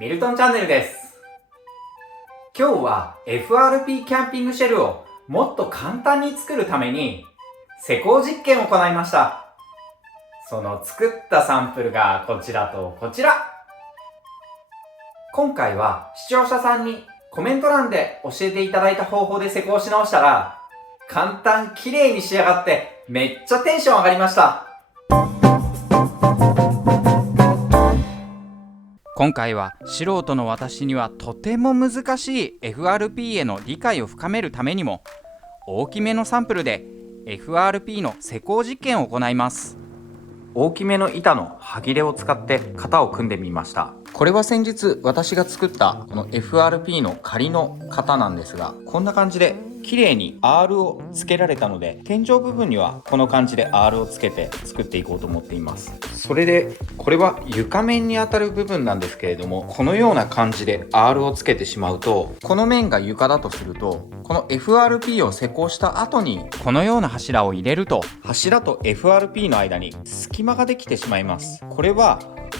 ミルトンチャンネルです。今日は FRP キャンピングシェルをもっと簡単に作るために施工実験を行いました。その作ったサンプルがこちらとこちら。今回は視聴者さんにコメント欄で教えていただいた方法で施工し直したら簡単綺麗に仕上がってめっちゃテンション上がりました。今回は素人の私にはとても難しい FRP への理解を深めるためにも大きめのサンプルで FRP の施工実験を行います。大きめの板の端切れを使って型を組んでみました。これは先日私が作ったこの FRP の仮の型なんですが、こんな感じで綺麗に R をつけられたので、天井部分にはこの感じで R をつけて作っていこうと思っています。それでこれは床面に当たる部分なんですけれども、このような感じで R をつけてしまうと、この面が床だとすると、この FRP を施工した後にこのような柱を入れると、柱と FRP の間に隙間ができてしまいます。これは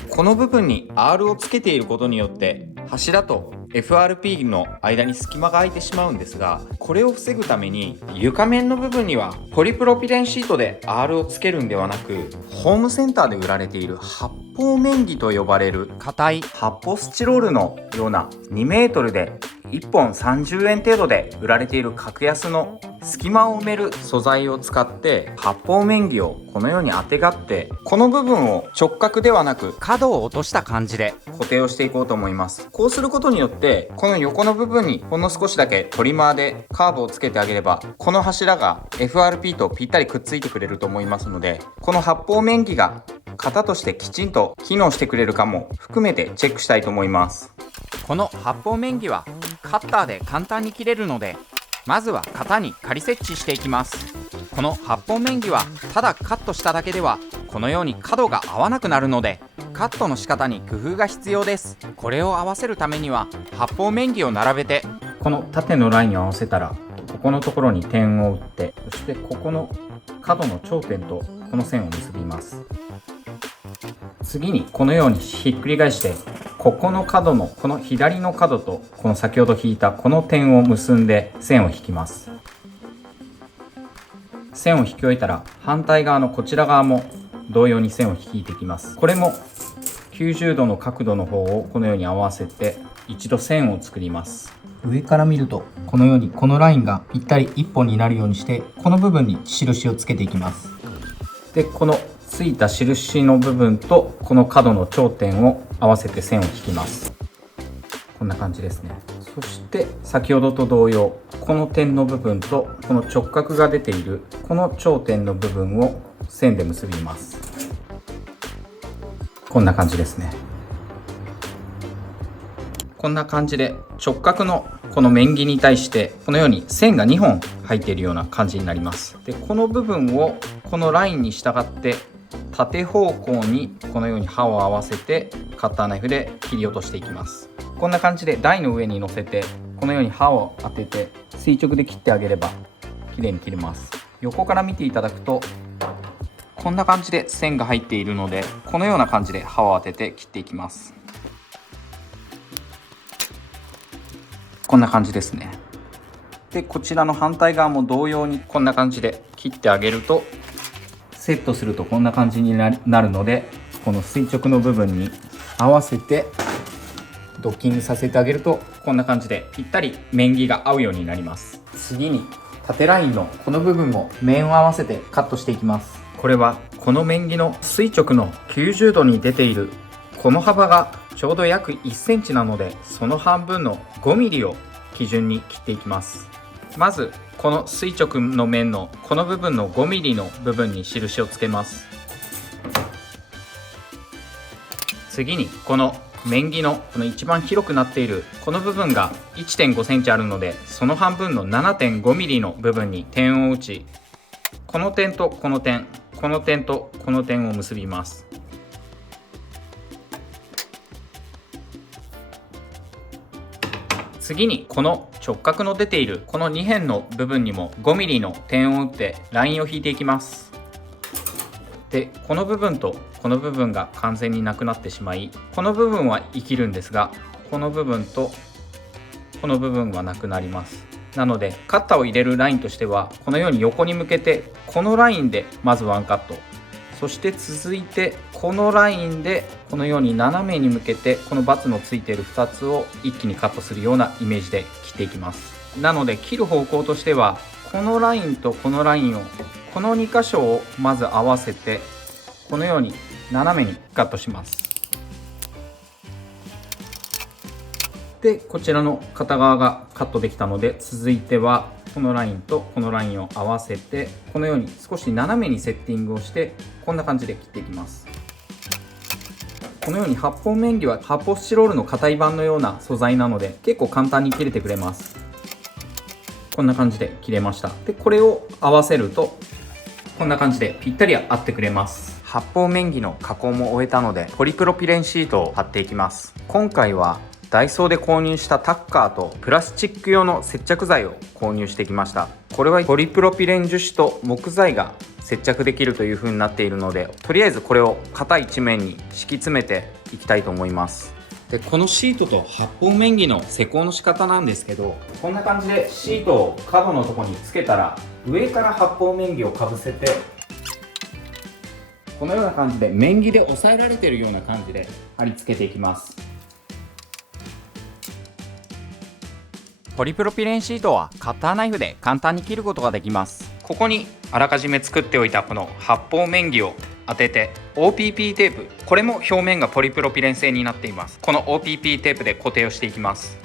この部分に R をつけていることによって柱と FRP の間に隙間が空いてしまうんですが、これを防ぐために床面の部分にはポリプロピレンシートで R をつけるんではなく、ホームセンターで売られている発泡面木と呼ばれる硬い発泡スチロールのような2メートルで1本30円程度で売られている格安の隙間を埋める素材を使って発泡面木をこのようにあてがって、この部分を直角ではなく角を落とした感じで固定をしていこうと思います。こうすることによってこの横の部分にほんの少しだけトリマーでカーブをつけてあげれば、この柱が FRP とぴったりくっついてくれると思いますので、この発泡面木が型としてきちんと機能してくれるかも含めてチェックしたいと思います。この発泡面木はカッターで簡単に切れるので、まずは型に仮設置していきます。この発泡面木はただカットしただけではこのように角が合わなくなるので、カットの仕方に工夫が必要です。これを合わせるためには発泡面木を並べて、この縦のラインを合わせたらここのところに点を打って、そしてここの角の頂点とこの線を結びます。次にこのようにひっくり返して、ここの角のこの左の角とこの先ほど引いたこの点を結んで線を引きます。線を引き終えたら反対側のこちら側も同様に線を引いていきます。これも90度の角度の方をこのように合わせて一度線を作ります。上から見るとこのようにこのラインがぴったり1本になるようにして、この部分に印をつけていきます。でこのついた印の部分とこの角の頂点を合わせて線を引きます。こんな感じですね。そして先ほどと同様、この点の部分とこの直角が出ているこの頂点の部分を線で結びます。こんな感じですね。こんな感じで直角のこの面木に対してこのように線が2本入っているような感じになります。でこの部分をこのラインに従って縦方向にこのように刃を合わせてカッターナイフで切り落としていきます。こんな感じで台の上に乗せてこのように刃を当てて垂直で切ってあげれば綺麗に切れます。横から見ていただくとこんな感じで線が入っているので、このような感じで刃を当てて切っていきます。こんな感じですね。でこちらの反対側も同様にこんな感じで切ってあげると、セットするとこんな感じになるので、この垂直の部分に合わせてドッキングさせてあげるとこんな感じでぴったり面木が合うようになります。次に縦ラインのこの部分も面を合わせてカットしていきます。これはこの面木の垂直の90度に出ているこの幅がちょうど約1センチなので、その半分の5ミリを基準に切っていきます。まずこの垂直の面のこの部分の5ミリの部分に印をつけます。次にこの面木のこの一番広くなっているこの部分が 1.5 センチあるので、その半分の 7.5 ミリの部分に点を打ち、この点とこの点、この点とこの点を結びます。次にこの直角の出ているこの2辺の部分にも5ミリの点を打ってラインを引いていきます。でこの部分とこの部分が完全になくなってしまい、この部分は生きるんですが、この部分とこの部分はなくなります。なのでカッターを入れるラインとしては、このように横に向けてこのラインでまずワンカット、そして続いてこのラインでこのように斜めに向けて、このバツのついている2つを一気にカットするようなイメージで切っていきます。なので切る方向としては、このラインとこのラインを、この2箇所をまず合わせて、このように斜めにカットします。でこちらの片側がカットできたので、続いてはこのラインとこのラインを合わせて、このように少し斜めにセッティングをして、こんな感じで切っていきます。このように発泡面木は発泡スチロールの硬い板のような素材なので、結構簡単に切れてくれます。こんな感じで切れました。でこれを合わせるとこんな感じでぴったり合ってくれます。発泡面木の加工も終えたので、ポリプロピレンシートを貼っていきます。今回はダイソーで購入したタッカーとプラスチック用の接着剤を購入してきました。これはポリプロピレン樹脂と木材が接着できるという風になっているので、とりあえずこれを硬い一面に敷き詰めていきたいと思います。でこのシートと発泡面木の施工の仕方なんですけど、こんな感じでシートを角のところにつけたら、上から発泡面木をかぶせて、このような感じで面木で押さえられているような感じで貼り付けていきます。ポリプロピレンシートはカッターナイフで簡単に切ることができます。ここにあらかじめ作っておいたこの発泡面木を当てて、 OPP テープ、これも表面がポリプロピレン製になっています。この OPP テープで固定をしていきます。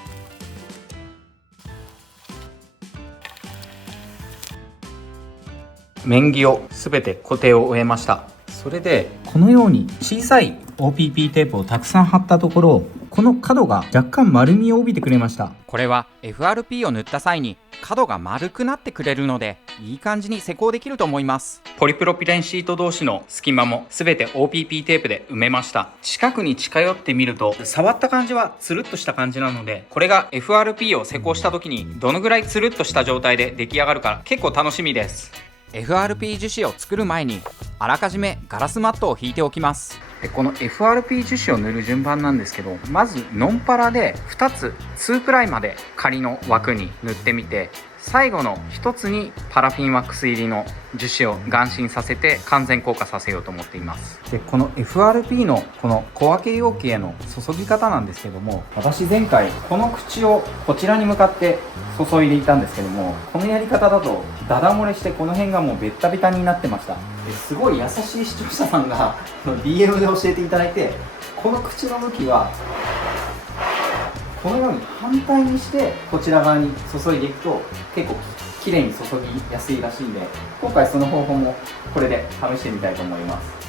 面木をすべて固定を終えました。それでこのように小さい OPP テープをたくさん貼ったところ、この角が若干丸みを帯びてくれました。これは FRP を塗った際に角が丸くなってくれるので、いい感じに施工できると思います。ポリプロピレンシート同士の隙間もすべて OPP テープで埋めました。近くに近寄ってみると、触った感じはつるっとした感じなので、これが FRP を施工した時にどのぐらいつるっとした状態で出来上がるか結構楽しみです。 FRP 樹脂を作る前にあらかじめガラスマットを引いておきます。でこの FRP 樹脂を塗る順番なんですけど、まずノンパラで2つ2プライまで仮の枠に塗ってみて、最後の1つにパラフィンワックス入りの樹脂を眼心させて完全硬化させようと思っています。でこの FRP のこの小分け容器への注ぎ方なんですけども、私前回この口をこちらに向かって注いでいたんですけども、このやり方だとダダ漏れしてこの辺がもうベッタベタになってました。ですごい優しい視聴者さんがDM で教えていただいて、この口の向きはこのように反対にしてこちら側に注いでいくと結構綺麗に注ぎやすいらしいんで、今回その方法もこれで試してみたいと思います。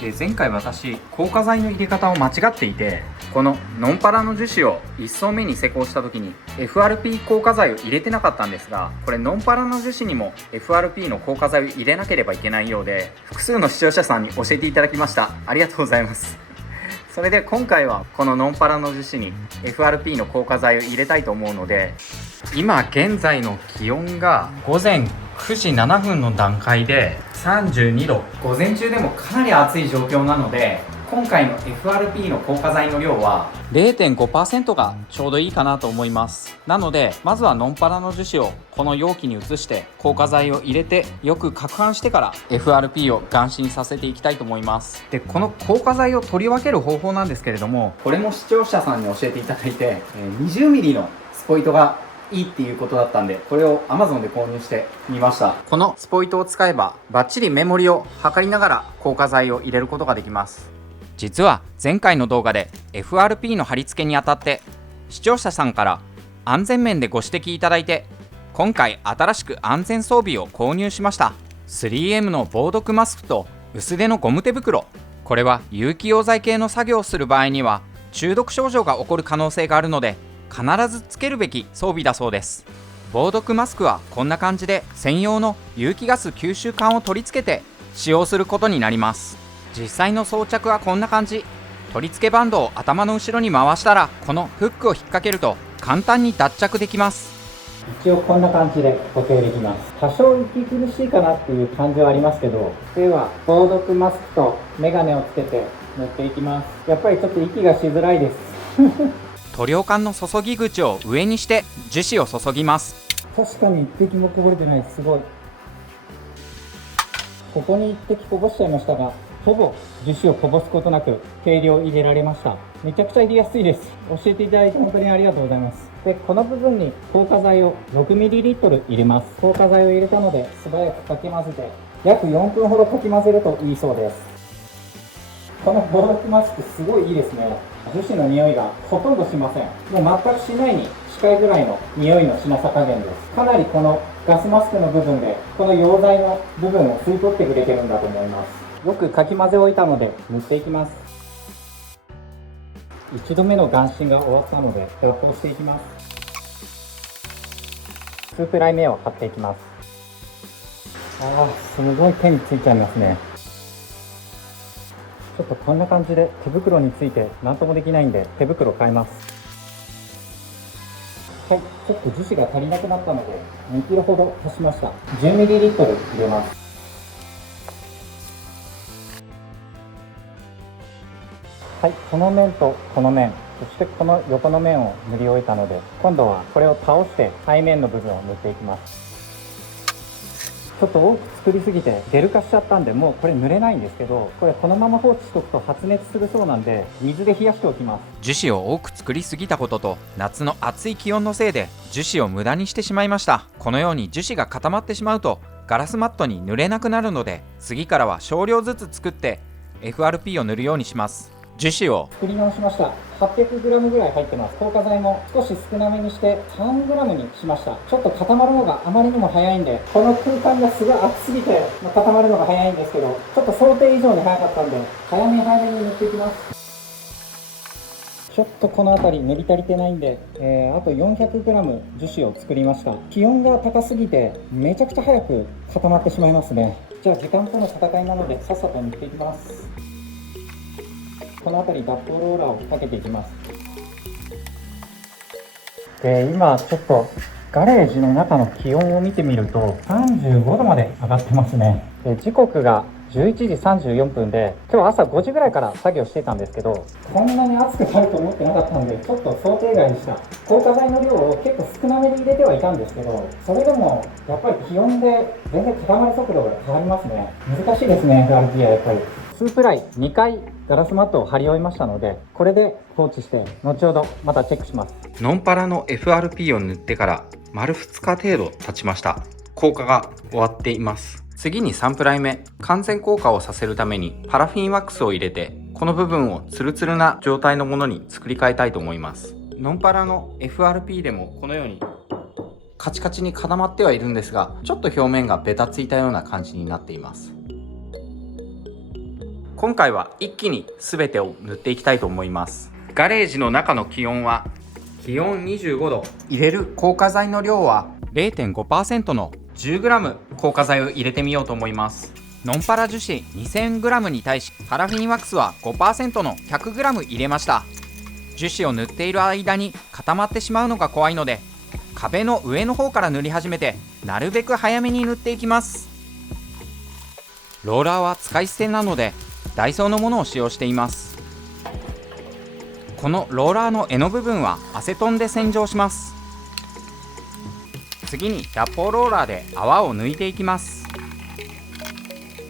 で前回私硬化剤の入れ方を間違っていて、このノンパラの樹脂を1層目に施工した時に FRP 硬化剤を入れてなかったんですが、これノンパラの樹脂にも FRP の硬化剤を入れなければいけないようで、複数の視聴者さんに教えていただきました。ありがとうございます。それで今回はこのノンパラの樹脂に FRP の硬化剤を入れたいと思うので、今現在の気温が午前9時7分の段階で32度、午前中でもかなり暑い状況なので、今回の FRP の硬化剤の量は 0.5% がちょうどいいかなと思います。なのでまずはノンパラの樹脂をこの容器に移して硬化剤を入れてよく攪拌してから FRP を眼心させていきたいと思います。でこの硬化剤を取り分ける方法なんですけれども、これも視聴者さんに教えていただいて 20mm のスポイトがいいっていうことだったんで、これを Amazon で購入してみました。このスポイトを使えばバッチリ目盛りを測りながら硬化剤を入れることができます。実は前回の動画で FRP の貼り付けにあたって視聴者さんから安全面でご指摘いただいて、今回新しく安全装備を購入しました。 3M の防毒マスクと薄手のゴム手袋。これは有機溶剤系の作業をする場合には中毒症状が起こる可能性があるので必ずつけるべき装備だそうです。防毒マスクはこんな感じで専用の有機ガス吸収管を取り付けて使用することになります。実際の装着はこんな感じ。取り付けバンドを頭の後ろに回したら、このフックを引っ掛けると簡単に脱着できます。一応こんな感じで固定できます。多少息苦しいかなっていう感じはありますけど、では防毒マスクとメガネをつけて塗っていきます。やっぱりちょっと息がしづらいです。塗料管の注ぎ口を上にして樹脂を注ぎます。確かに一滴もこぼれてない。すごい。ここに一滴こぼしちゃいましたが、ほぼ樹脂をこぼすことなく計量入れられました。めちゃくちゃ入れやすいです。教えていただいて本当にありがとうございます。で、この部分に硬化剤を 6ml 入れます。硬化剤を入れたので素早くかき混ぜて約4分ほどかき混ぜるといいそうです。この防毒マスクすごいいいですね。樹脂の匂いがほとんどしません。もう全くしないに近いぐらいの匂いのしなさ加減です。かなりこのガスマスクの部分でこの溶剤の部分を吸い取ってくれてるんだと思います。よくかき混ぜ終えたので塗っていきます。1度目の眼芯が終わったのでラップをしていきます。数プライ目を貼っていきます。すごい手についちゃいますね。ちょっとこんな感じで手袋について何ともできないんで手袋買います。はい、ちょっと樹脂が足りなくなったので2キロほど足しました。10ml 入れます。はい、この面とこの面、そしてこの横の面を塗り終えたので、今度はこれを倒して背面の部分を塗っていきます。ちょっと多く作りすぎてゲル化しちゃったんで、もうこれ塗れないんですけど、これこのまま放置しとくと発熱するそうなんで、水で冷やしておきます。樹脂を多く作りすぎたことと夏の暑い気温のせいで樹脂を無駄にしてしまいました。このように樹脂が固まってしまうとガラスマットに塗れなくなるので、次からは少量ずつ作って FRP を塗るようにします。樹脂を作り直しました。800g ぐらい入ってます。硬化剤も少し少なめにして 3g にしました。ちょっと固まるのがあまりにも早いんで、この空間がすごい熱すぎて固まるのが早いんですけど、ちょっと想定以上に早かったんで早めに塗っていきます。ちょっとこの辺り塗り足りてないんで、あと 400g 樹脂を作りました。気温が高すぎてめちゃくちゃ早く固まってしまいますね。じゃあ時間との戦いなのでさっさと塗っていきます。この辺り脱泡ローラーをかけていきます。今ちょっとガレージの中の気温を見てみると35度まで上がってますね。時刻が11時34分で、今日朝5時ぐらいから作業してたんですけど、こんなに暑くなると思ってなかったんでちょっと想定外でした。硬化剤の量を結構少なめに入れてはいたんですけど、それでもやっぱり気温で全然固まり速度が変わりますね。難しいですね、FRP はやっぱり。2プライ2回ガラスマットを貼り終えましたので、これで放置して後ほどまたチェックします。ノンパラの FRP を塗ってから丸2日程度経ちました。効果が終わっています。次に3プライ目、完全硬化をさせるためにパラフィンワックスを入れて、この部分をツルツルな状態のものに作り変えたいと思います。ノンパラの FRP でもこのようにカチカチに固まってはいるんですが、ちょっと表面がベタついたような感じになっています。今回は一気に全てを塗っていきたいと思います。ガレージの中の気温は気温25度、入れる硬化剤の量は 0.5% の 10g 硬化剤を入れてみようと思います。ノンパラ樹脂 2000g に対しパラフィンワックスは 5% の 100g 入れました。樹脂を塗っている間に固まってしまうのが怖いので、壁の上の方から塗り始めてなるべく早めに塗っていきます。ローラーは使い捨てなのでダイソーのものを使用しています。このローラーの柄の部分はアセトンで洗浄します。次に脱泡ローラーで泡を抜いていきます。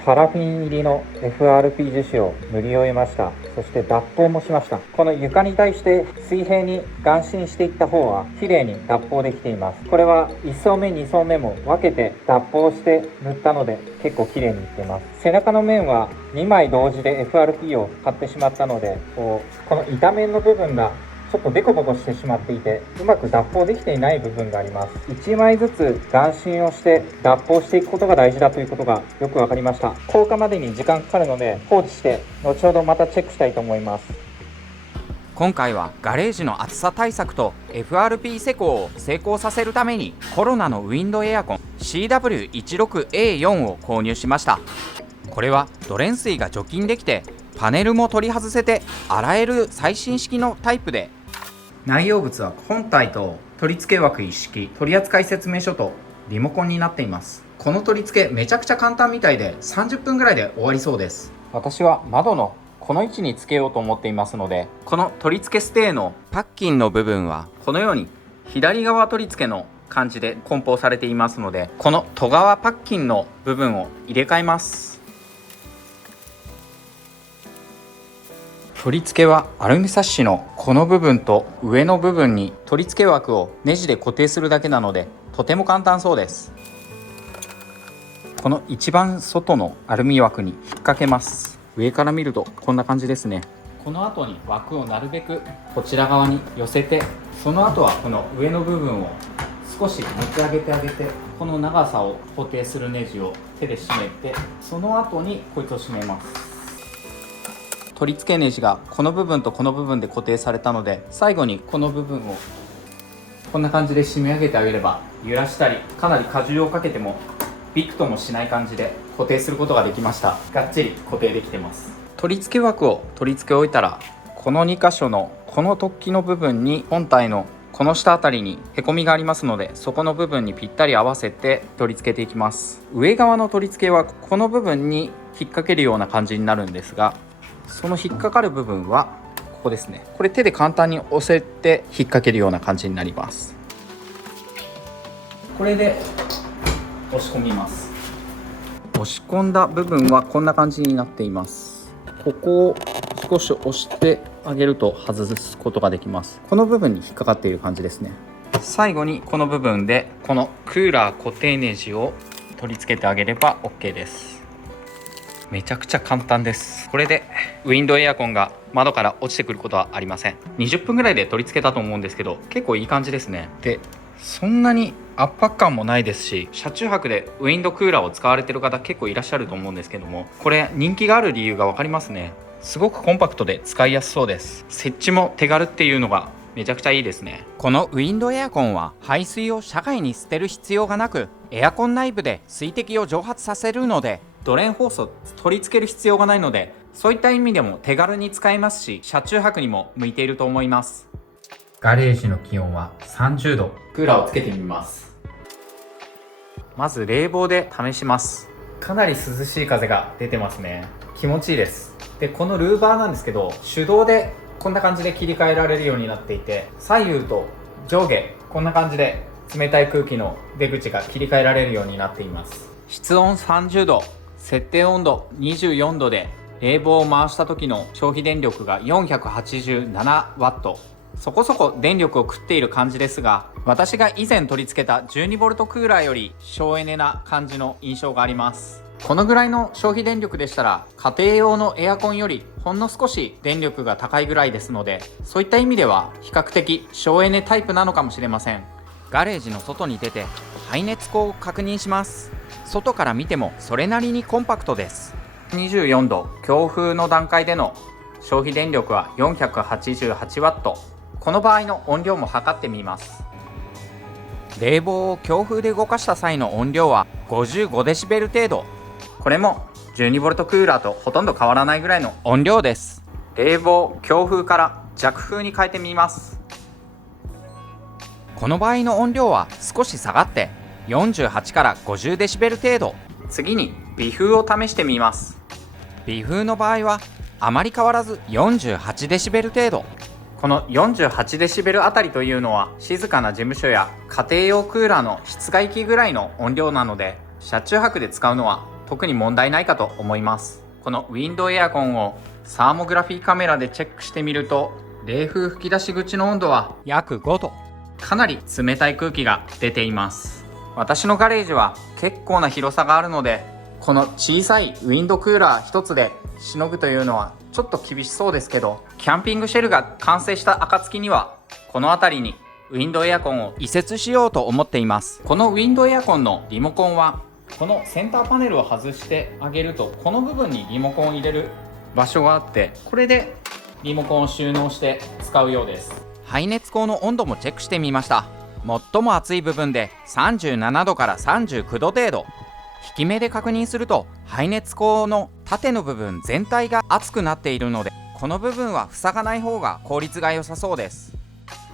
パラフィン入りの FRP 樹脂を塗り終えました。そして脱泡もしました。この床に対して水平に眼芯していった方は綺麗に脱泡できています。これは1層目2層目も分けて脱泡して塗ったので結構綺麗にいっています。背中の面は2枚同時で FRP を貼ってしまったので、この板面の部分がちょっとデコボコしてしまっていて、うまく脱泡できていない部分があります。1枚ずつ眼芯をして脱泡していくことが大事だということがよく分かりました。硬化までに時間かかるので放置して後ほどまたチェックしたいと思います。今回はガレージの暑さ対策と FRP 施工を成功させるためにコロナのウィンドエアコン CW16A4 を購入しました。これはドレン水が除菌できてパネルも取り外せて洗える最新式のタイプで、内容物は本体と取り付け枠一式、取扱説明書とリモコンになっています。この取り付けめちゃくちゃ簡単みたいで30分ぐらいで終わりそうです。私は窓のこの位置につけようと思っていますので、この取り付けステーのパッキンの部分はこのように左側取り付けの感じで梱包されていますので、この戸側パッキンの部分を入れ替えます。取り付けはアルミサッシのこの部分と上の部分に取り付け枠をネジで固定するだけなのでとても簡単そうです。この一番外のアルミ枠に引っ掛けます。上から見るとこんな感じですね。この後に枠をなるべくこちら側に寄せて、その後はこの上の部分を少し持ち上げてあげて、この長さを固定するネジを手で締めて、その後にこいつを締めます。取り付けネジがこの部分とこの部分で固定されたので、最後にこの部分をこんな感じで締め上げてあげれば、揺らしたりかなり荷重をかけてもびくともしない感じで固定することができました。がっちり固定できてます。取り付け枠を取り付け終えたら、この2箇所のこの突起の部分に本体のこの下あたりにへこみがありますので、そこの部分にぴったり合わせて取り付けていきます。上側の取り付けはこの部分に引っ掛けるような感じになるんですが、その引っかかる部分はここですね。これ手で簡単に押せて引っ掛けるような感じになります。これで押し込みます。押し込んだ部分はこんな感じになっています。ここを少し押してあげると外すことができます。この部分に引っかかっている感じですね。最後にこの部分でこのクーラー固定ネジを取り付けてあげれば OK です。めちゃくちゃ簡単です。これでウィンドウエアコンが窓から落ちてくることはありません。20分ぐらいで取り付けたと思うんですけど、結構いい感じですね。で、そんなに圧迫感もないですし、車中泊でウィンドクーラーを使われてる方結構いらっしゃると思うんですけども、これ人気がある理由が分かりますね。すごくコンパクトで使いやすそうです。設置も手軽っていうのがめちゃくちゃいいですね。このウィンドエアコンは排水を車外に捨てる必要がなく、エアコン内部で水滴を蒸発させるので、ドレンホースを取り付ける必要がないので、そういった意味でも手軽に使えますし、車中泊にも向いていると思います。ガレージの気温は30度。クーラーをつけてみます。まず冷房で試します。かなり涼しい風が出てますね。気持ちいいです。で、このルーバーなんですけど、手動でこんな感じで切り替えられるようになっていて、左右と上下こんな感じで冷たい空気の出口が切り替えられるようになっています。室温30度、設定温度24度で、冷房を回した時の消費電力が 487W。そこそこ電力を食っている感じですが、私が以前取り付けた 12V クーラーより省エネな感じの印象があります。このぐらいの消費電力でしたら、家庭用のエアコンよりほんの少し電力が高いぐらいですので、そういった意味では比較的省エネタイプなのかもしれません。ガレージの外に出て排熱口を確認します。外から見てもそれなりにコンパクトです。24度、強風の段階での消費電力は 488W。この場合の音量も測ってみます。冷房を強風で動かした際の音量は 55dB 程度。これも 12V クーラーとほとんど変わらないぐらいの音量です。冷房強風から弱風に変えてみます。この場合の音量は少し下がって48から 50dB 程度。次に微風を試してみます。微風の場合はあまり変わらず 48dB 程度。この 48dB あたりというのは静かな事務所や家庭用クーラーの室外機ぐらいの音量なので、車中泊で使うのは特に問題ないかと思います。このウィンドウエアコンをサーモグラフィーカメラでチェックしてみると、冷風吹き出し口の温度は約5度。かなり冷たい空気が出ています。私のガレージは結構な広さがあるので、この小さいウィンドクーラー一つでしのぐというのはちょっと厳しそうですけど、キャンピングシェルが完成した暁にはこの辺りにウィンドウエアコンを移設しようと思っています。このウィンドウエアコンのリモコンはこのセンターパネルを外してあげると、この部分にリモコンを入れる場所があって、これでリモコンを収納して使うようです。排熱口の温度もチェックしてみました。最も熱い部分で37度から39度程度。引き目で確認すると排熱口の縦の部分全体が熱くなっているので、この部分は塞がない方が効率が良さそうです。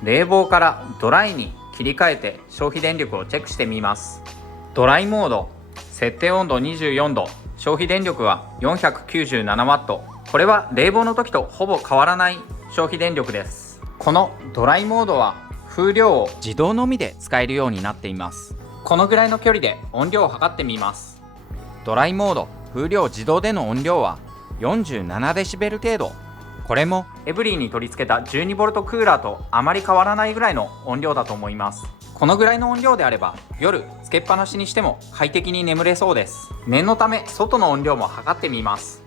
冷房からドライに切り替えて消費電力をチェックしてみます。ドライモード、設定温度24度、消費電力は 497W。 これは冷房の時とほぼ変わらない消費電力です。このドライモードは風量を自動のみで使えるようになっています。このぐらいの距離で音量を測ってみます。ドライモード、風量自動での音量は 47dB 程度。これもエブリィに取り付けた 12V クーラーとあまり変わらないぐらいの音量だと思います。このぐらいの音量であれば夜つけっぱなしにしても快適に眠れそうです。念のため外の音量も測ってみます。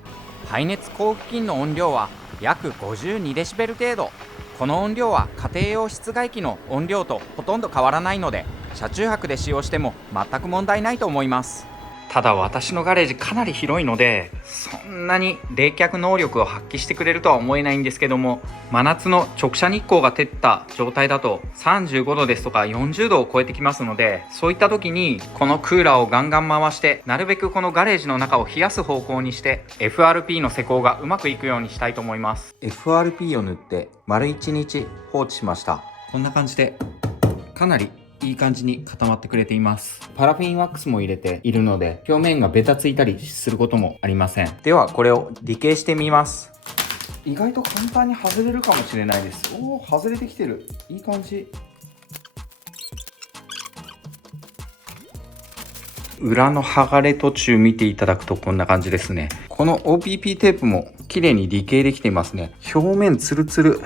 排熱口付近の音量は約 52dB 程度。この音量は家庭用室外機の音量とほとんど変わらないので、車中泊で使用しても全く問題ないと思います。ただ私のガレージかなり広いので、そんなに冷却能力を発揮してくれるとは思えないんですけども、真夏の直射日光が照った状態だと35度ですとか40度を超えてきますので、そういった時にこのクーラーをガンガン回して、なるべくこのガレージの中を冷やす方向にして FRP の施工がうまくいくようにしたいと思います。 FRP を塗って丸1日放置しました。こんな感じでかなりいい感じに固まってくれています。パラフィンワックスも入れているので、表面がベタついたりすることもありません。ではこれを理系してみます。意外と簡単に外れるかもしれないです。おお、外れてきてる。いい感じ。裏の剥がれ途中見ていただくとこんな感じですね。この OPP テープも綺麗に理系できていますね。表面ツルツル。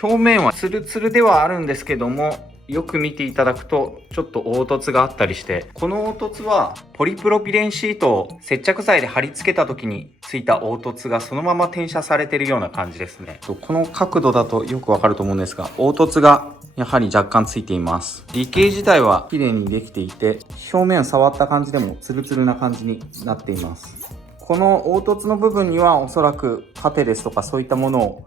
表面はツルツルではあるんですけども、よく見ていただくとちょっと凹凸があったりして、この凹凸はポリプロピレンシートを接着剤で貼り付けた時についた凹凸がそのまま転写されているような感じですね。この角度だとよくわかると思うんですが、凹凸がやはり若干ついています。理系自体は綺麗にできていて、表面を触った感じでもツルツルな感じになっています。この凹凸の部分にはおそらくパテですとかそういったものを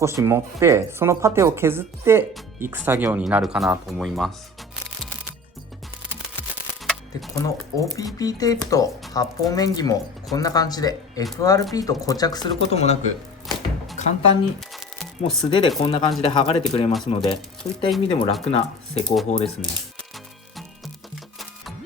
少し持って、そのパテを削っていく作業になるかなと思います。で、この OPP テープと発泡面儀もこんな感じで FRP と固着することもなく、簡単にもう素手でこんな感じで剥がれてくれますので、そういった意味でも楽な施工法ですね。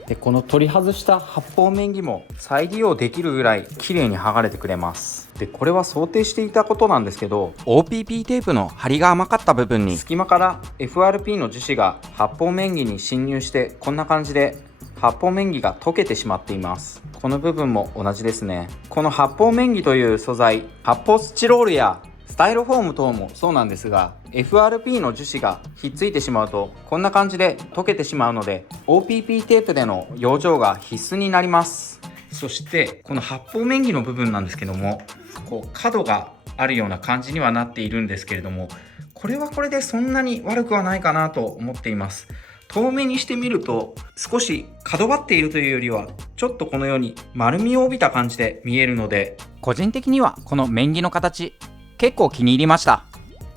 で、この取り外した発泡面儀も再利用できるぐらい綺麗に剥がれてくれます。で、これは想定していたことなんですけど、 OPP テープの張りが甘かった部分に隙間から FRP の樹脂が発泡面儀に侵入して、こんな感じで発泡面儀が溶けてしまっています。この部分も同じですね。この発泡面儀という素材、発泡スチロールやスタイロフォーム等もそうなんですが、 FRP の樹脂がひっついてしまうとこんな感じで溶けてしまうので、 OPP テープでの養生が必須になります。そしてこの発泡面儀の部分なんですけども、こう角があるような感じにはなっているんですけれども、これはこれでそんなに悪くはないかなと思っています。遠目にしてみると少し角張っているというよりは、ちょっとこのように丸みを帯びた感じで見えるので、個人的にはこの面儀の形結構気に入りました。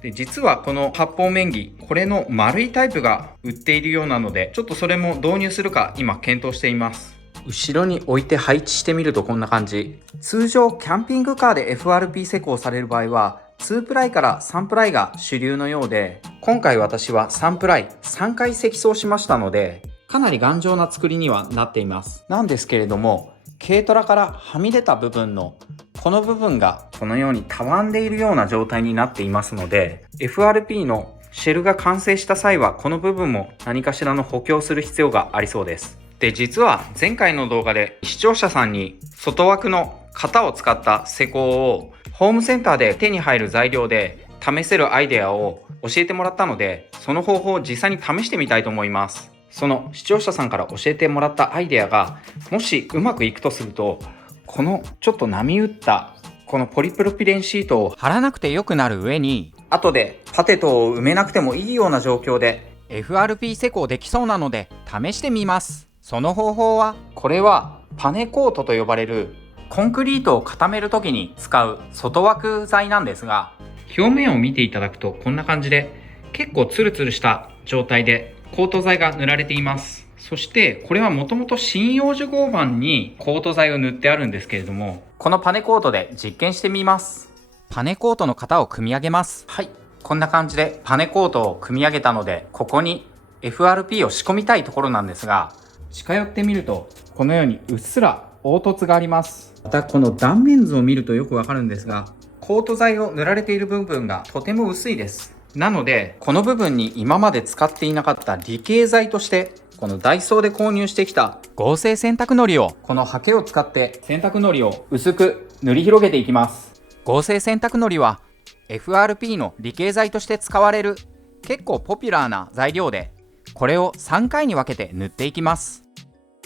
で、実はこの発泡面儀、これの丸いタイプが売っているようなので、ちょっとそれも導入するか今検討しています。後ろに置いて配置してみるとこんな感じ。通常キャンピングカーで FRP 施工される場合は2プライから3プライが主流のようで、今回私は3プライ3回積層しましたので、かなり頑丈な作りにはなっています。なんですけれども、軽トラからはみ出た部分のこの部分がこのようにたわんでいるような状態になっていますので、 FRP のシェルが完成した際はこの部分も何かしらの補強する必要がありそうです。で、実は前回の動画で視聴者さんに外枠の型を使った施工をホームセンターで手に入る材料で試せるアイデアを教えてもらったので、その方法を実際に試してみたいと思います。その視聴者さんから教えてもらったアイデアがもしうまくいくとすると、このちょっと波打ったこのポリプロピレンシートを貼らなくてよくなる上に、後でパテ等を埋めなくてもいいような状況で FRP 施工できそうなので試してみます。その方法は、これはパネコートと呼ばれるコンクリートを固める時に使う外枠材なんですが、表面を見ていただくとこんな感じで結構ツルツルした状態でコート材が塗られています。そしてこれはもともと針葉樹合板にコート材を塗ってあるんですけれども、このパネコートで実験してみます。パネコートの型を組み上げます。はい、こんな感じでパネコートを組み上げたので、ここに FRP を仕込みたいところなんですが、近寄ってみるとこのようにうっすら凹凸があります。またこの断面図を見るとよくわかるんですが、コート剤を塗られている部分がとても薄いです。なのでこの部分に今まで使っていなかった理型剤として、このダイソーで購入してきた合成洗濯のりを、このハケを使って洗濯のりを薄く塗り広げていきます。合成洗濯のりは FRP の理型剤として使われる結構ポピュラーな材料で、これを3回に分けて塗っていきます。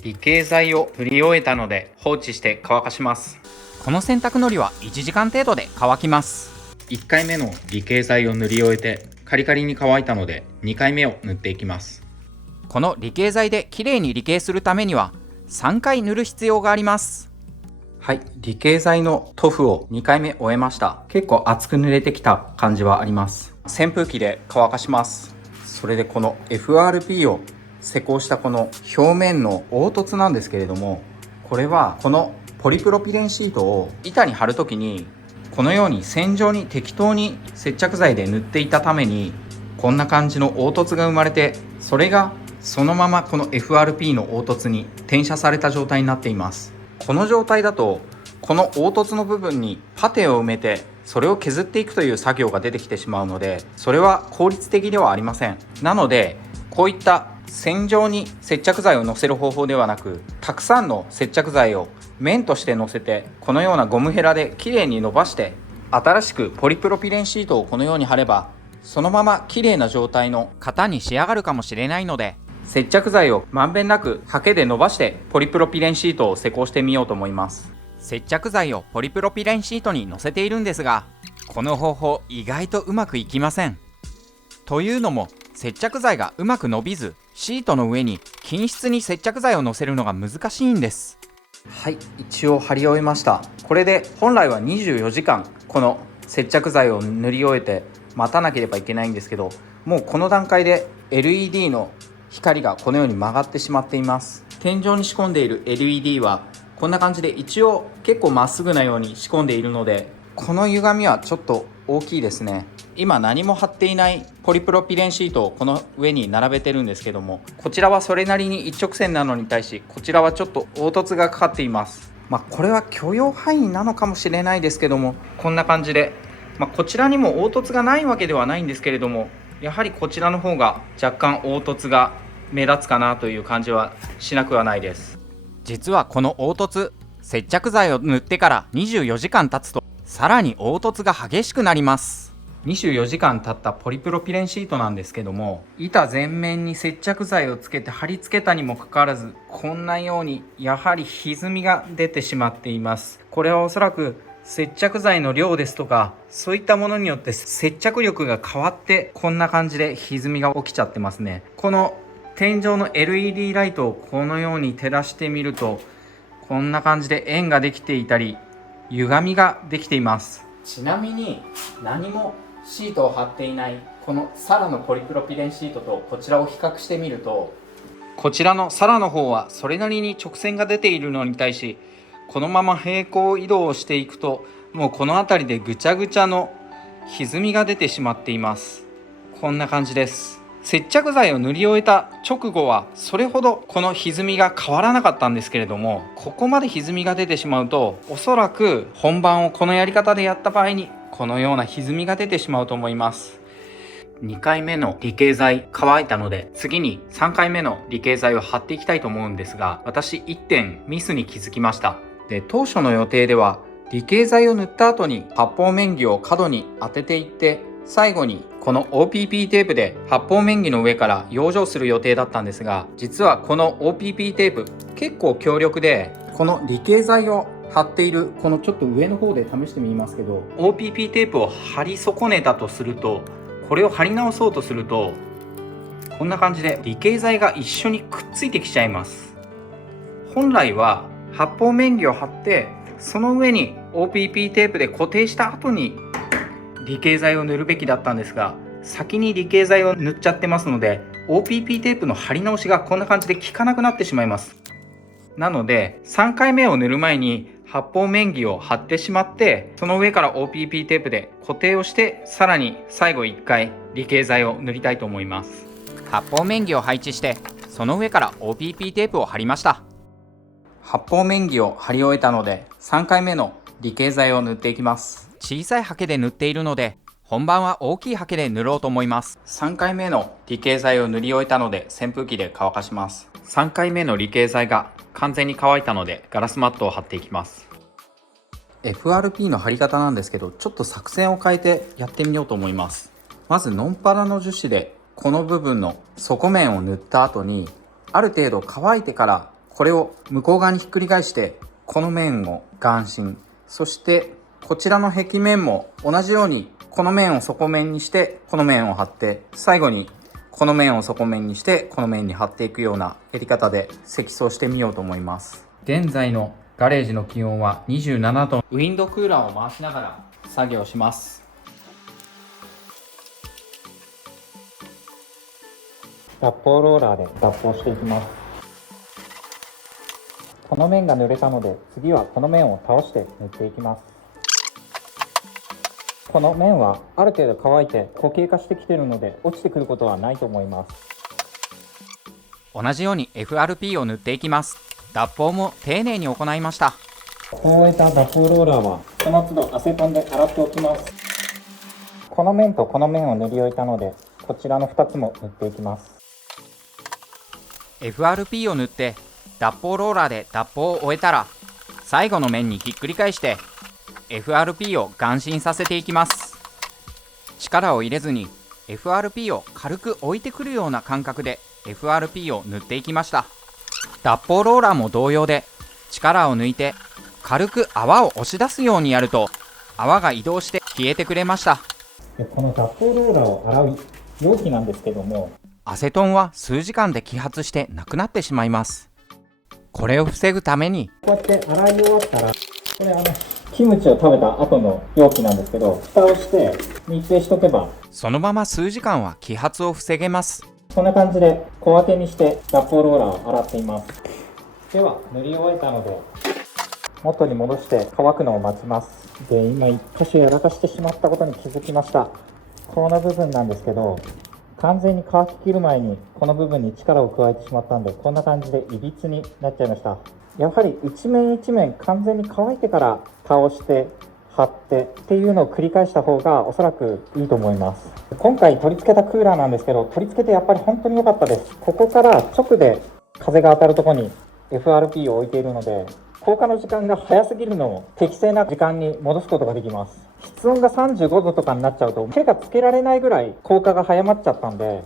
理型剤を塗り終えたので放置して乾かします。この洗濯のりは1時間程度で乾きます。1回目の理型剤を塗り終えてカリカリに乾いたので2回目を塗っていきます。この理型剤できれいに理型するためには3回塗る必要があります。はい、理型剤の塗布を2回目終えました。結構厚く塗れてきた感じはあります。扇風機で乾かします。それでこの FRP を施工したこの表面の凹凸なんですけれども、これはこのポリプロピレンシートを板に貼るときにこのように線状に適当に接着剤で塗っていたために、こんな感じの凹凸が生まれて、それがそのままこの FRP の凹凸に転写された状態になっています。この状態だとこの凹凸の部分にパテを埋めてそれを削っていくという作業が出てきてしまうので、それは効率的ではありません。なのでこういった線状に接着剤を乗せる方法ではなく、たくさんの接着剤を面として乗せて、このようなゴムヘラできれいに伸ばして、新しくポリプロピレンシートをこのように貼れば、そのままきれいな状態の型に仕上がるかもしれないので、接着剤をまんべんなくハケで伸ばしてポリプロピレンシートを施工してみようと思います。接着剤をポリプロピレンシートに乗せているんですが、この方法意外とうまくいきません。というのも、接着剤がうまく伸びず、シートの上に均質に接着剤を乗せるのが難しいんです。はい、一応貼り終えました。これで本来は24時間この接着剤を塗り終えて待たなければいけないんですけど、もうこの段階で LED の光がこのように曲がってしまっています。天井に仕込んでいる LED はこんな感じで一応結構まっすぐなように仕込んでいるので、この歪みはちょっと大きいですね。今何も貼っていないポリプロピレンシートをこの上に並べてるんですけども、こちらはそれなりに一直線なのに対し、こちらはちょっと凹凸がかかっています。これは許容範囲なのかもしれないですけども、こんな感じで、こちらにも凹凸がないわけではないんですけれども、やはりこちらの方が若干凹凸が目立つかなという感じはしなくはないです。実はこの凹凸、接着剤を塗ってから24時間経つとさらに凹凸が激しくなります。24時間経ったポリプロピレンシートなんですけども、板全面に接着剤をつけて貼り付けたにもかかわらず、こんなようにやはり歪みが出てしまっています。これはおそらく接着剤の量ですとか、そういったものによって接着力が変わって、こんな感じで歪みが起きちゃってますね。この天井の LED ライトをこのように照らしてみると、こんな感じで円ができていたり、歪みができています。ちなみに何もシートを貼っていないこのサラのポリプロピレンシートとこちらを比較してみると、こちらのサラの方はそれなりに直線が出ているのに対し、このまま平行移動をしていくと、もうこの辺りでぐちゃぐちゃの歪みが出てしまっています。こんな感じです。接着剤を塗り終えた直後はそれほどこの歪みが変わらなかったんですけれども、ここまで歪みが出てしまうと、おそらく本番をこのやり方でやった場合にこのような歪みが出てしまうと思います。2回目の理型剤乾いたので、次に3回目の理型剤を貼っていきたいと思うんですが、私1点ミスに気づきました。で、当初の予定では理型剤を塗った後に発泡面木を角に当てていって、最後にこの OPP テープで発泡面木の上から養生する予定だったんですが、実はこの OPP テープ結構強力で、この理型剤を貼っているこのちょっと上の方で試してみますけど、 OPP テープを貼り損ねたとすると、これを貼り直そうとするとこんな感じで理型剤が一緒にくっついてきちゃいます。本来は発泡面木を貼ってその上に OPP テープで固定した後に理型剤を塗るべきだったんですが、先に理型剤を塗っちゃってますので OPP テープの貼り直しがこんな感じで効かなくなってしまいます。なので3回目を塗る前に発泡面木を貼ってしまって、その上から OPP テープで固定をして、さらに最後1回離型剤を塗りたいと思います。発泡面木を配置して、その上から OPP テープを貼りました。発泡面木を貼り終えたので、3回目の離型剤を塗っていきます。小さいハケで塗っているので、本番は大きいハケで塗ろうと思います。3回目の離型剤を塗り終えたので、扇風機で乾かします。3回目の離型剤が完全に乾いたので、ガラスマットを貼っていきます。FRP の貼り方なんですけど、ちょっと作戦を変えてやってみようと思います。まずノンパラの樹脂でこの部分の底面を塗った後に、ある程度乾いてからこれを向こう側にひっくり返して、この面を眼芯、そしてこちらの壁面も同じようにこの面を底面にしてこの面を貼って、最後にこの面を底面にしてこの面に貼っていくようなやり方で積層してみようと思います。現在のガレージの気温は27度。ウィンドクーラーを回しながら作業します。脱泡ローラーで脱泡していきます。この面が濡れたので、次はこの面を倒して塗っていきます。この面はある程度乾いて固形化してきているので、落ちてくることはないと思います。同じように FRP を塗っていきます。脱泡も丁寧に行いました。こう終えた脱泡ローラーはその都度アセトンで洗っておきます。この面とこの面を塗り終えたので、こちらの2つも塗っていきます。FRP を塗って脱泡ローラーで脱泡を終えたら、最後の面にひっくり返して FRP を眼芯させていきます。力を入れずに FRP を軽く置いてくるような感覚で FRP を塗っていきました。脱泡ローラーも同様で、力を抜いて軽く泡を押し出すようにやると、泡が移動して消えてくれました。この脱泡ローラーを洗う容器なんですけども、アセトンは数時間で揮発してなくなってしまいます。これを防ぐために、こうやって洗い終わったら、これキムチを食べた後の容器なんですけど、蓋をして密閉しとけば、そのまま数時間は揮発を防げます。こんな感じで小分けにして脱泡ローラーを洗っています。では塗り終えたので元に戻して乾くのを待ちます。で、今1箇所やらかしてしまったことに気づきました。この部分なんですけど、完全に乾ききる前にこの部分に力を加えてしまったんで、こんな感じでいびつになっちゃいました。やはり一面一面完全に乾いてから倒して貼ってっていうのを繰り返した方がおそらくいいと思います。今回取り付けたクーラーなんですけど、取り付けてやっぱり本当に良かったです。ここから直で風が当たるところに FRP を置いているので、降下の時間が早すぎるのを適正な時間に戻すことができます。室温が35度とかになっちゃうと手がつけられないぐらい降下が早まっちゃったんで、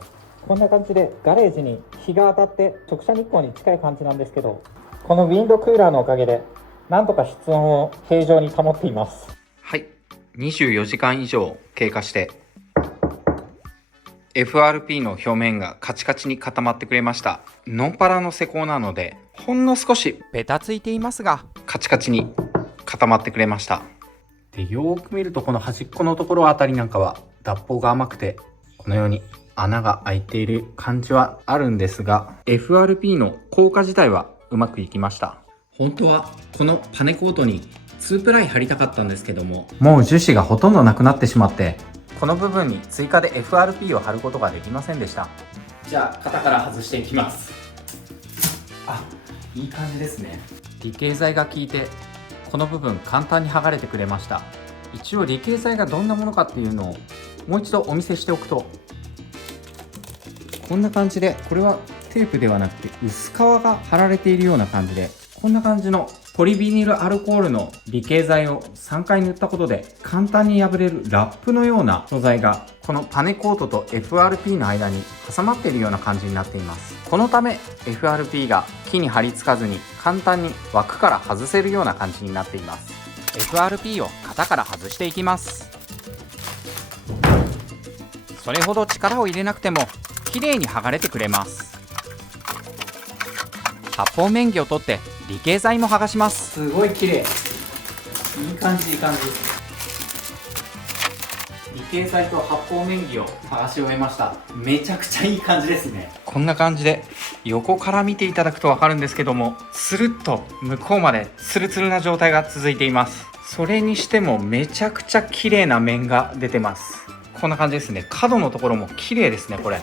こんな感じでガレージに日が当たって直射日光に近い感じなんですけど、このウィンドクーラーのおかげでなんとか室温を平常に保っています。はい、24時間以上経過して FRP の表面がカチカチに固まってくれました。ノンパラの施工なのでほんの少しベタついていますが、カチカチに固まってくれました。で、よーく見るとこの端っこのところあたりなんかは脱泡が甘くて、このように穴が開いている感じはあるんですが、 FRP の効果自体はうまくいきました。本当はこのパネコートに2プライ貼りたかったんですけども、もう樹脂がほとんどなくなってしまって、この部分に追加で FRP を貼ることができませんでした。じゃあ型から外していきます。あ、いい感じですね。離型剤が効いてこの部分簡単に剥がれてくれました。一応離型剤がどんなものかっていうのをもう一度お見せしておくと、こんな感じで、これはテープではなくて薄皮が貼られているような感じで、こんな感じのポリビニルアルコールの離型剤を3回塗ったことで簡単に破れるラップのような素材がこのパネコートと FRP の間に挟まっているような感じになっています。このため FRP が木に貼り付かずに簡単に枠から外せるような感じになっています。 FRP を型から外していきます。それほど力を入れなくても綺麗に剥がれてくれます。発泡面木を取って離型剤も剥がします。すごい綺麗。いい感じいい感じ。離形剤と発泡面儀を剥がし終えました。めちゃくちゃいい感じですね。こんな感じで横から見ていただくと分かるんですけども、つるっと向こうまでツルツルな状態が続いています。それにしてもめちゃくちゃ綺麗な面が出てます。こんな感じですね。角のところも綺麗ですね。これ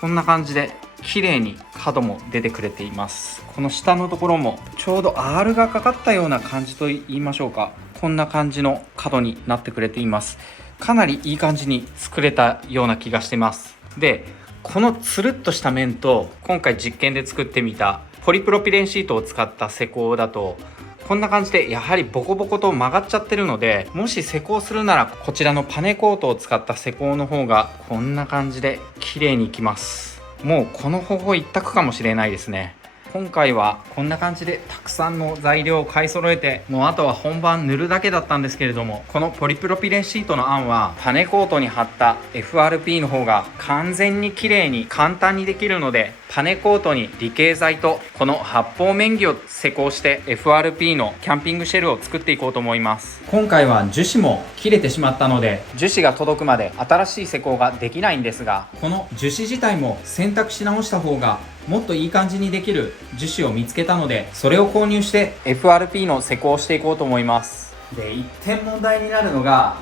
こんな感じで綺麗に角も出てくれています。この下のところもちょうど R がかかったような感じと言いましょうか、こんな感じの角になってくれています。かなりいい感じに作れたような気がしてます。で、このつるっとした面と今回実験で作ってみたポリプロピレンシートを使った施工だと、こんな感じでやはりボコボコと曲がっちゃってるので、もし施工するならこちらのパネコートを使った施工の方がこんな感じで綺麗にいきます。もうこの方法一択かもしれないですね。今回はこんな感じでたくさんの材料を買い揃えて、もうあとは本番塗るだけだったんですけれども、このポリプロピレンシートの案はパネコートに貼った FRP の方が完全に綺麗に簡単にできるので、パネコートに離型剤とこの発泡面儀を施工して FRP のキャンピングシェルを作っていこうと思います。今回は樹脂も切れてしまったので、樹脂が届くまで新しい施工ができないんですが、この樹脂自体も選択し直した方がもっといい感じにできる樹脂を見つけたので、それを購入して FRP の施工をしていこうと思います。で、一点問題になるのが、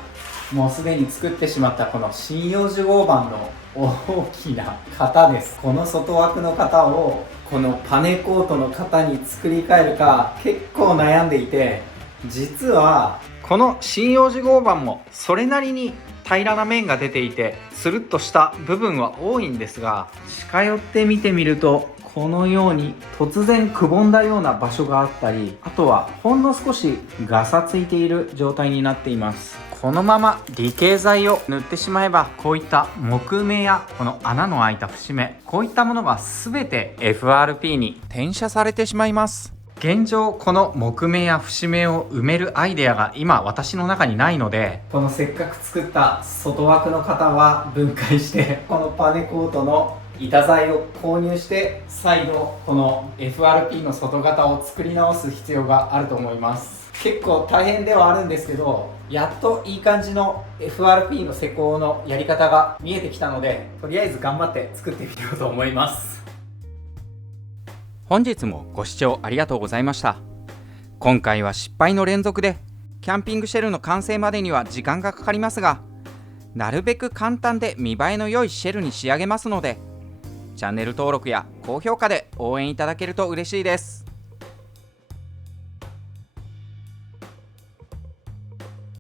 もうすでに作ってしまったこの針葉樹合板の大きな型です。この外枠の型をこのパネコートの型に作り変えるか結構悩んでいて、実はこの針葉樹合板もそれなりに平らな面が出ていてつるっとした部分は多いんですが、近寄って見てみるとこのように突然くぼんだような場所があったり、あとはほんの少しガサついている状態になっています。このまま離型剤を塗ってしまえば、こういった木目やこの穴の開いた節目、こういったものが全て FRP に転写されてしまいます。現状この木目や節目を埋めるアイデアが今私の中にないので、このせっかく作った外枠の型は分解してこのパネコートの板材を購入して再度この FRP の外型を作り直す必要があると思います。結構大変ではあるんですけど、やっといい感じの FRP の施工のやり方が見えてきたので、とりあえず頑張って作ってみようと思います。本日もご視聴ありがとうございました。今回は失敗の連続でキャンピングシェルの完成までには時間がかかりますが、なるべく簡単で見栄えの良いシェルに仕上げますので、チャンネル登録や高評価で応援いただけると嬉しいです。